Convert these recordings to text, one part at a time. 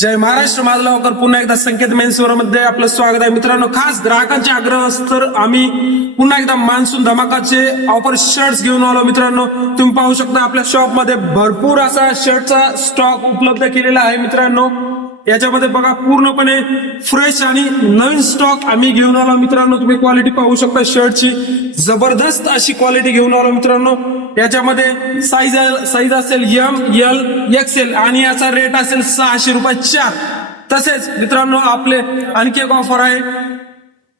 जय महाराष्ट्र. माझं लवकर पुन्हा एकदा संकेत मेन्सवेअर मध्ये आपलं स्वागत आहे. मित्रांनो, खास ग्राहकांचे आग्रह तर आम्ही पुन्हा एकदा मान्सून धमाकाचे ऑफर शर्ट्स घेऊन आलो. मित्रांनो, तुम्ही पाहू शकता आपल्या शॉप मध्ये भरपूर असा शर्टचा स्टॉक उपलब्ध केलेला आहे. मित्रांनो, याच्यामध्ये बघा पूर्णपणे फ्रेश आणि नवीन स्टॉक आम्ही घेऊन आलो. मित्रांनो, तुम्ही क्वालिटी पाहू शकता शर्टची, जबरदस्त अशी क्वालिटी घेऊन आलो. मित्रांनो, याच्यामध्ये साईज असेल ML XL आणि याचा रेट असेल 600 रुपये 4. तसेच मित्रांनो, आपले आणखी एक ऑफर आहे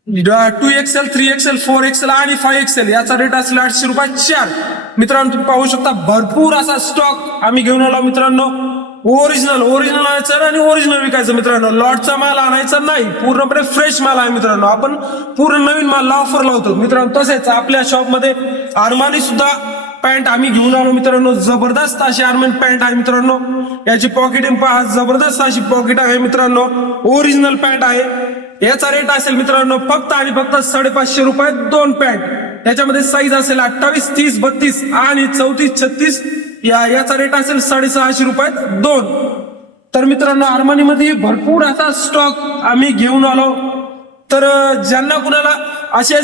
2XL 3XL 4XL आणि 5XL, याचा रेट असेल 800 रुपये 4. मित्रांनो, तुम्ही पाहू शकता भरपूर असा स्टॉक आम्ही घेऊन आलो. मित्रांनो, ओरिजिनल आणायचं आणि ओरिजिनल विकायचं. मित्रांनो, लॉटचा माल आणायचा नाही, पूर्णपणे फ्रेश माल आहे. मित्रांनो, आपण पूर्ण नवीन माल ऑफर लावतो. मित्रांनो, तसेच आपल्या शॉप मध्ये आरमानी सुद्धा पॅन्ट आम्ही घेऊन आलो. मित्रांनो, जबरदस्त अशी आर्मी पॅन्ट आहे. मित्रांनो, याची पॉकेटिंग पहा, जबरदस्त अशी पॉकेट आहे. मित्रांनो, ओरिजिनल पॅन्ट आहे. याचा रेट असेल मित्रांनो फक्त आणि फक्त 550 रुपये 2 पॅन्ट. त्याच्यामध्ये साईज असेल 28, 30, 32 आणि 34, 36. याचा रेट असेल 650 रुपये 2. तर मित्रांनो, आर्मानी मध्ये भरपूर असा स्टॉक आम्ही घेऊन आलो. तर ज्यांना कुणाला असे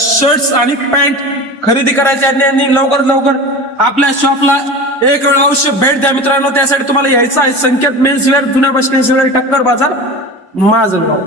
शर्ट्स आणि पॅन्ट खरेदी करायचे आणि लवकरात लवकर आपल्या शॉपला एक वेळ अवश्य भेट द्या. मित्रांनो, त्यासाठी तुम्हाला यायचं आहे संकेत मेन्सवेअर, जुन्या बस स्टँड, टक्कर बाजार, माझं गाव.